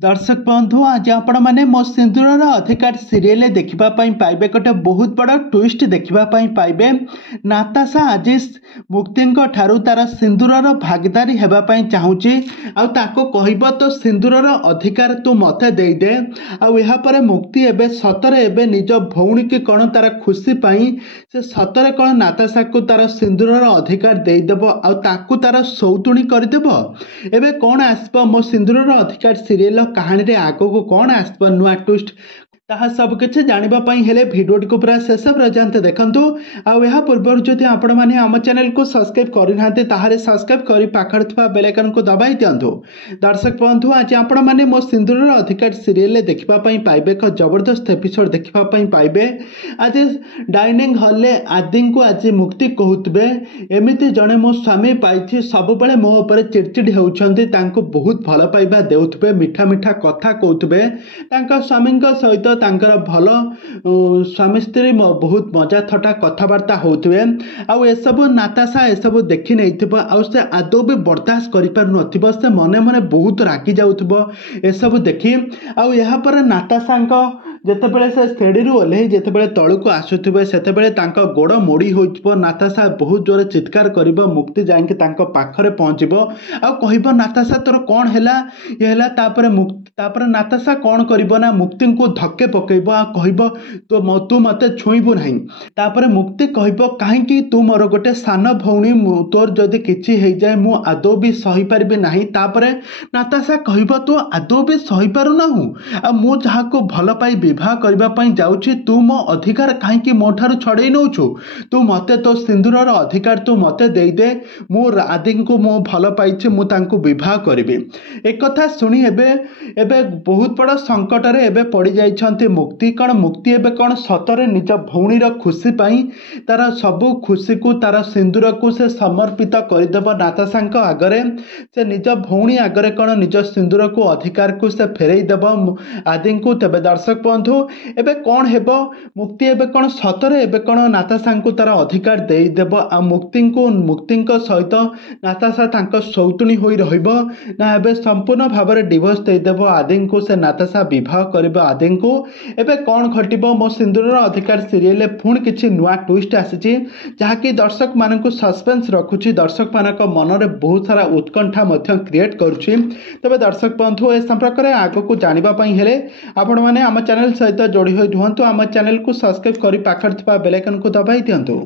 दर्शक बंधु आज आपण मैंने मो सिंदूर अधिकार सीरियल देखापी पाइबे गोटे बहुत बड़ ट्विस्ट देखापी पाइबे। नाताशा आज मुक्ति ठारू तार सिंदूर भागीदारी होगापी चाहूँगी आको कह तो सिंदूर अधिकार तू मत देदे आपर मुक्ति एवं सतरे एवं निज भौणी की कौन तार खुशी से सतरे कौन नाताशा को तार सिंदूर अधिकार देदेव आकु तार सौतुणी करदेव। एवं कौन आसब मो सिंदूर अधिकार सीरियल कहानी रे आगो को कौन आसब नुआ ट्विस्ट ताहा सब किसी जानापी हेले भिडियोटी को पूरा शेष पर्यंत देखूँ। आ पूर्व जदि आपण मैंने आम चैनल को सब्सक्राइब करना सब्सक्राइब कर पाखर बेल आइकन को दबाई दिंतु। दर्शक बंधु आज आपण मैंने मो सिंदूर अधिकार सीरियल देखापी पाइबे एक जबरदस्त एपिसोड देखापी पाइबे। आज डाइनिंग हॉल आदि को आज मुक्ति कहते एमती जड़े मो स्वामी पाई सब मो उपर चिड़चिड़ होती बहुत भल पाइबा देउथबे मीठा मीठा कथा कहते स्वामी सहित तांकर भल स्वामी स्त्री बहुत मजा थटा कथबार्ता होते आसबू नाताशा एसबू देखी नहीं से आदौ भी बर्दाश्त कर से मने मने बहुत रागी जाऊब एसबू देखी आपर नाताशा जितेबले से सीढ़ी ओह्ल जितेबले तलू आसुवे से गोड़ मोड़ी हो नाताशा बहुत जोर चित्कार कर मुक्ति जाकि पाखरे पहुँचब आह नाताशा तोर कौन है तापर नाताशा कौन करना मुक्ति को धक्के पकईब कह तू मत छुईबू ना तापर मुक्ति कह कहीं तू मोर गोटे सान भौणी तोर जदि किसी हो जाए मु आदौ भी सही पारि ना तापर नाताशा कह तू आदौ भी सही पारुना मु जहाँ को भल पाई विवाह करने जाऊँगी तू मो अधिकार कहीं मो ठार छड़े नौछु तू मते तो सिंदूर अधिकार तू मते देदे मु आदि को मो भल पाई मुझे करी एक कथा शुणी एबे बहुत बड़ संकट रे एबे पड़ी जाइछन्ति मुक्ति कौन मुक्ति एबे कौन सतरे निज भौणीर खुशी पाई तार सबू खुशी को तार सिंदूर को से समर्पित करदेव नाताशा आगरे से निज भौणी आगरे कौन निज सिंदूर को अधिकार को से फेरईदेव आदि को। तेबे दर्शक बंधु एबे कौन हेबो मुक्ति एबे कौन सतरे एबे कौन नाताशा को तार अधिकार देदेव आ मुक्ति सहित नाताशा तांको सौतुणी होई रहिबो ना एबे संपूर्ण भाव में डिवोर्स देदेव आदि को से नाताशा विवाह कर आदि को। एबे कौन घटिबो मो सिंदूर अधिकार सीरियल पुणी किछि नुआ ट्विस्ट आसी जहाँकि दर्शक मानक सस्पेंस रखुछि दर्शक मानक मन में बहुत सारा उत्कंठा क्रिएट करुछि। तबे दर्शक बंधु ए संपर्क में आग को जानापी हेले आपण मैंने आम चैनल सहित जोड़ी हुई रुहतु आम चैनल को सब्सक्राइब कर पाखर बेल आइकन को दबाई दिंतु।